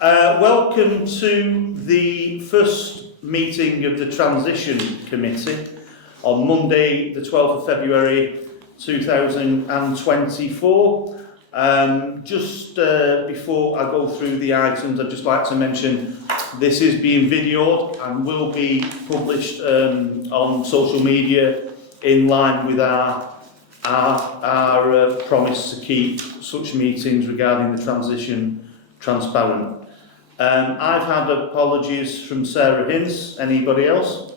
Welcome to the first meeting of the Transition Committee on Monday the 12th of February 2024. Just before I go through the items, I'd just like to mention this is being videoed and will be published on social media in line with our promise to keep such meetings regarding the transition transparent. I've had apologies from Sarah Hinz. Anybody else?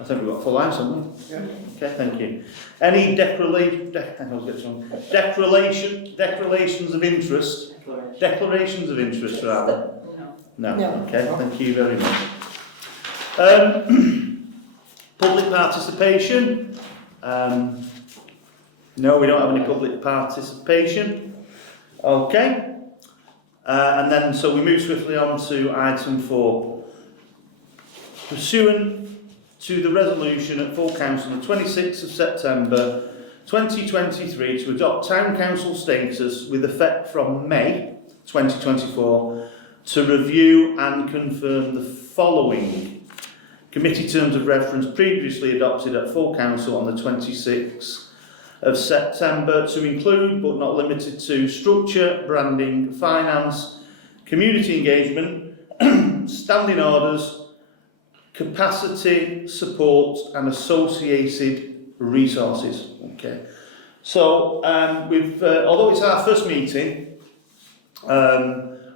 I think we've got a full house, haven't we? Yeah. Okay, thank you. Any declarations of interest? Declarations of interest, rather? No. Okay, thank you very much. Public participation? No, we don't have any public participation. Okay. And then, so we move swiftly on to item 4. Pursuant to the resolution at full council on the 26th of September 2023 to adopt town council status with effect from May 2024 to review and confirm the following committee terms of reference previously adopted at full council on the 26th of September to include, but not limited to, structure, branding, finance, community engagement, standing orders, capacity, support and associated resources. Okay. So although it's our first meeting,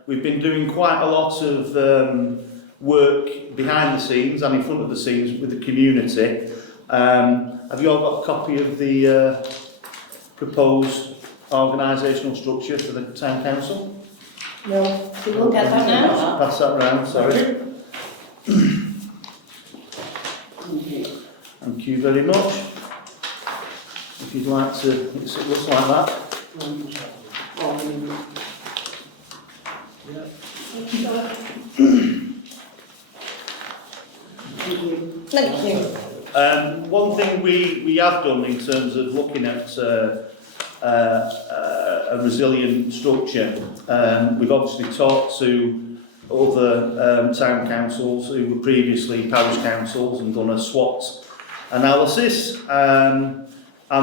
we've been doing quite a lot of work behind the scenes and in front of the scenes with the community. Have you all got a copy of the proposed organisational structure for the town council? No, we won't get that now. Pass that round, sorry. Thank you very much. If you'd like to, it looks like that. Thank you. One thing we have done in terms of looking at a resilient structure, we've obviously talked to other town councils who were previously parish councils and done a SWOT analysis, and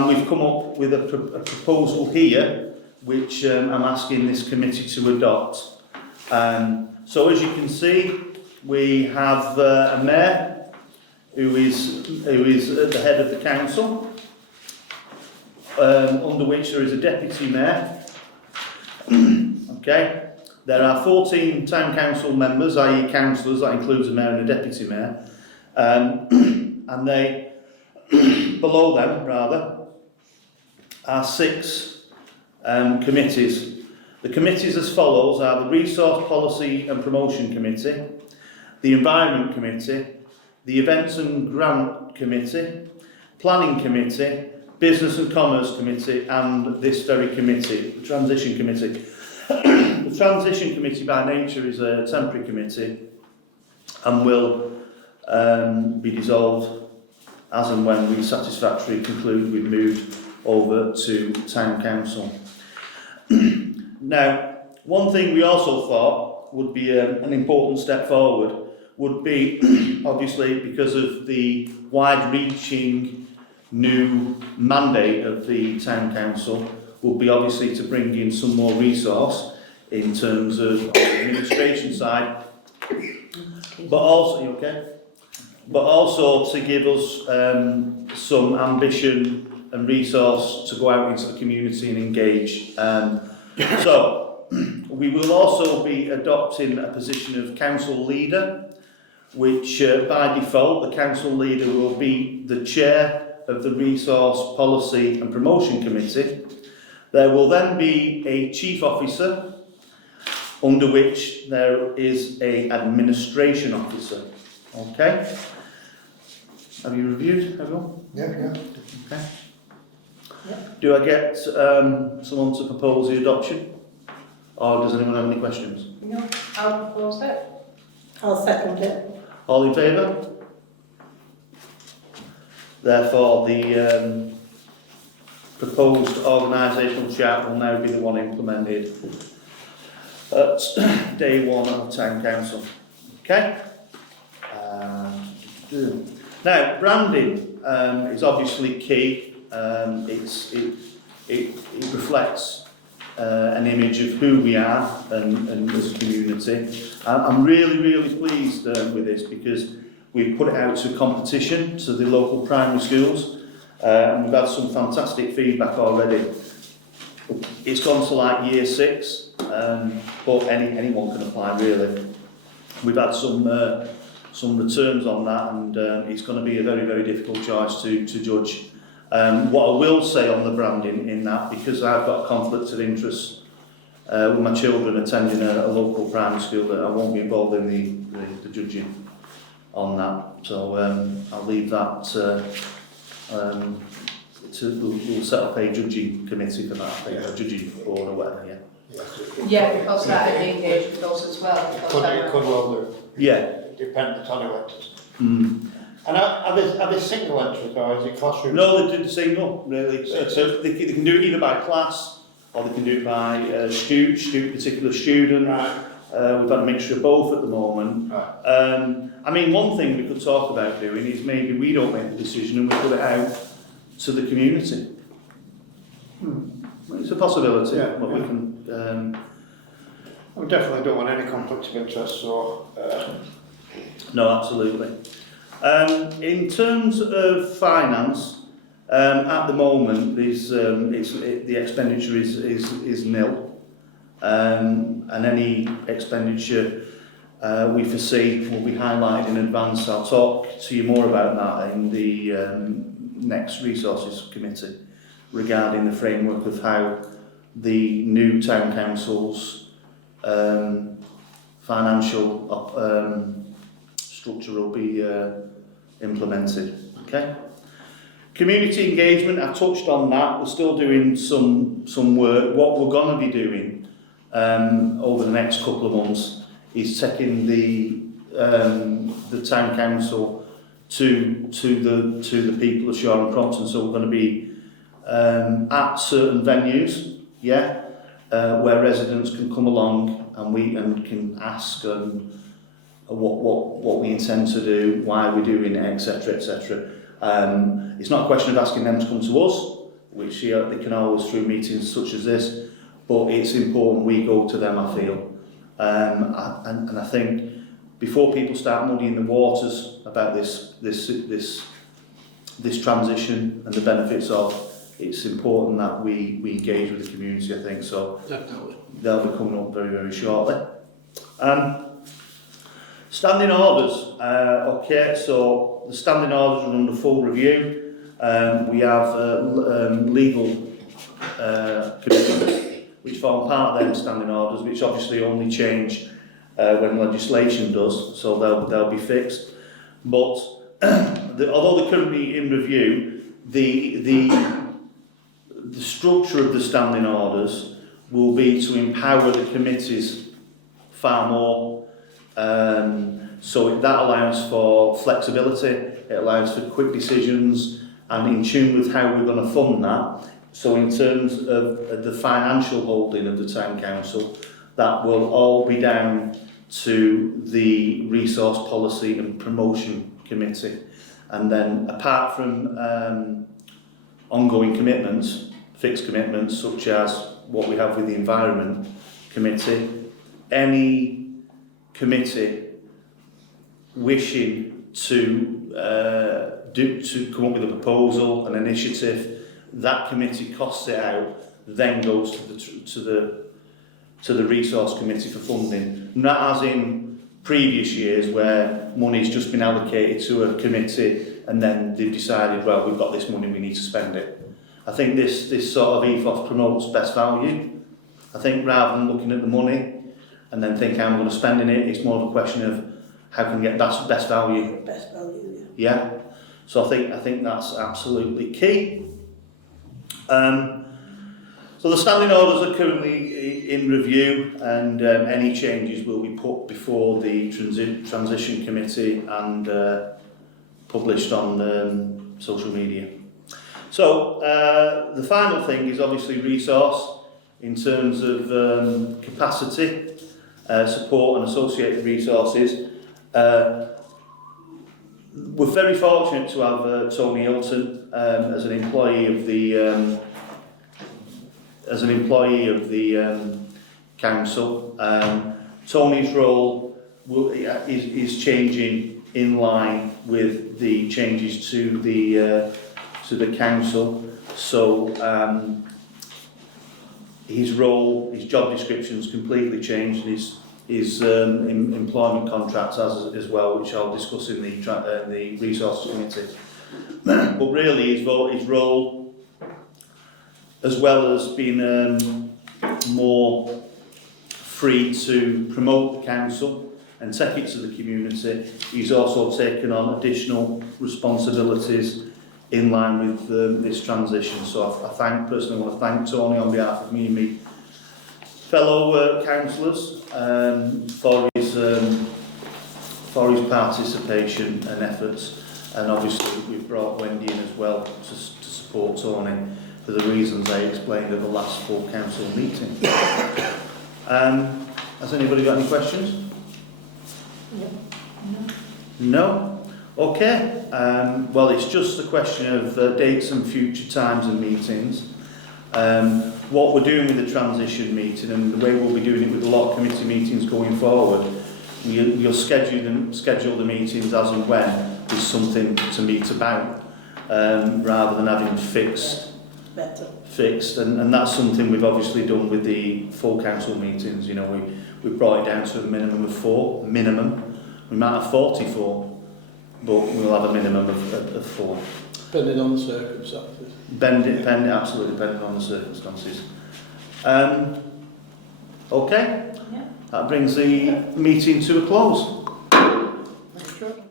we've come up with a proposal here which I'm asking this committee to adopt. So as you can see, we have a mayor who is at the head of the council, under which there is a deputy mayor. Okay, there are 14 town council members, i.e. councillors, that includes a mayor and a deputy mayor, and they, below them rather, are 6 committees. The committees as follows are the Resource Policy and Promotion Committee, the Environment Committee, the Events and Grant Committee, Planning Committee, Business and Commerce Committee, and this very committee, the Transition Committee. The Transition Committee by nature is a temporary committee and will be dissolved as and when we satisfactorily conclude we've moved over to Town Council. Now, one thing we also thought would be an important step forward would be, obviously, because of the wide-reaching new mandate of the Town Council, would be obviously to bring in some more resource in terms of the administration side, but also, but also to give us some ambition and resource to go out into the community and engage. So, we will also be adopting a position of council leader, which by default the council leader will be the chair of the Resource Policy and Promotion Committee. There will then be a chief officer, under which there is an administration officer. Okay? Have you reviewed, everyone? Yeah. Okay. Do I get someone to propose the adoption? Or does anyone have any questions? No, I'll propose it. I'll second it. All in favour? Therefore, the proposed organisational chart will now be the one implemented. at day one of town council. Okay? Now, branding is obviously key. It reflects an image of who we are and as a community. I'm really pleased with this because we've put it out to competition to the local primary schools and we've had some fantastic feedback already. It's gone to like year 6, but anyone can apply really. We've had some returns on that and it's going to be a very difficult choice to judge. What I will say on the branding in that, because I've got conflicts of interest with my children attending a local primary school, that I won't be involved in the judging on that. So I'll leave that we'll set up a judging committee for that, I think, a judging board or whatever, yeah. Yeah, because that would engage with us as well. It could well do. Yeah. Dependent on who enters. Mm. And are they single entries or is it classroom? No, they do the single, really. So they can do it either by class or they can do it by particular student. Right. We've had a mixture of both at the moment. Right. I mean, one thing we could talk about doing is maybe we don't make the decision and we put it out to the community. It's a possibility, Yeah, but we yeah. can. I definitely don't want any conflict of interest, so... No, absolutely. In terms of finance, at the moment, the expenditure is nil, and any expenditure we foresee will be highlighted in advance. I'll talk to you more about that in the next resources committee regarding the framework of how the new town council's financial structure will be implemented. Okay. Community engagement, I've touched on that. We're still doing some work. What we're going to be doing over the next couple of months is taking the town council to the people of Shore and Crompton. So we're going to be at certain venues, where residents can come along and can ask what we intend to do, why we're doing it, etc., etc. It's not a question of asking them to come to us, which they can always through meetings such as this, but it's important we go to them, I feel. And I think before people start muddying the waters about this transition and the benefits of, it's important that we engage with the community, I think. So Definitely. they'll be coming up very shortly. Standing orders. Okay, so the standing orders are under full review. We have legal commitments which form part of them standing orders, which obviously only change when legislation does, so they'll be fixed. But although they're currently in review, the structure of the standing orders will be to empower the committees far more. So that allows for flexibility, it allows for quick decisions and in tune with how we're going to fund that. So in terms of the financial holding of the town council, that will all be down to the resource policy and promotion committee. And then apart from ongoing commitments, fixed commitments such as what we have with the environment committee, any committee wishing to come up with a proposal, an initiative, that committee costs it out, then goes to the resource committee for funding. Not as in previous years where money's just been allocated to a committee and then they've decided, well, we've got this money, we need to spend it. I think this sort of ethos promotes best value. I think rather than looking at the money and then think how I'm going to spend in it, it's more of a question of how can we get that best value. Best value, Yeah. So I think that's absolutely key. So the standing orders are currently in review, and any changes will be put before the transition committee and published on social media. So the final thing is obviously resource. in terms of capacity, support and associated resources. We're very fortunate to have Tony Hilton as an employee of the council. Tony's role is changing in line with the changes to the council. So his role, his job description's completely changed. His employment contracts as well, which I'll discuss in the resources committee. But really, his role, as well as being more free to promote the council and take it to the community, he's also taken on additional responsibilities in line with this transition. So I personally want to thank Tony on behalf of me and my fellow councillors for his participation and efforts, and obviously we've brought Wendy in as well to support Tony for the reasons I explained at the last full council meeting. Has anybody got any questions? No? Okay. Well, it's just a question of dates and future times and meetings. What we're doing with the transition meeting and the way we'll be doing it with a lot of committee meetings going forward, we'll schedule the meetings as and when there's something to meet about, rather than having fixed. And that's something we've obviously done with the full council meetings. You know, we've brought it down to a minimum of 4. We might have 44, but we'll have a minimum of 4. Depending on the circumstances. Absolutely depending on the circumstances. Okay, Yeah. that brings the meeting to a close. Thank you.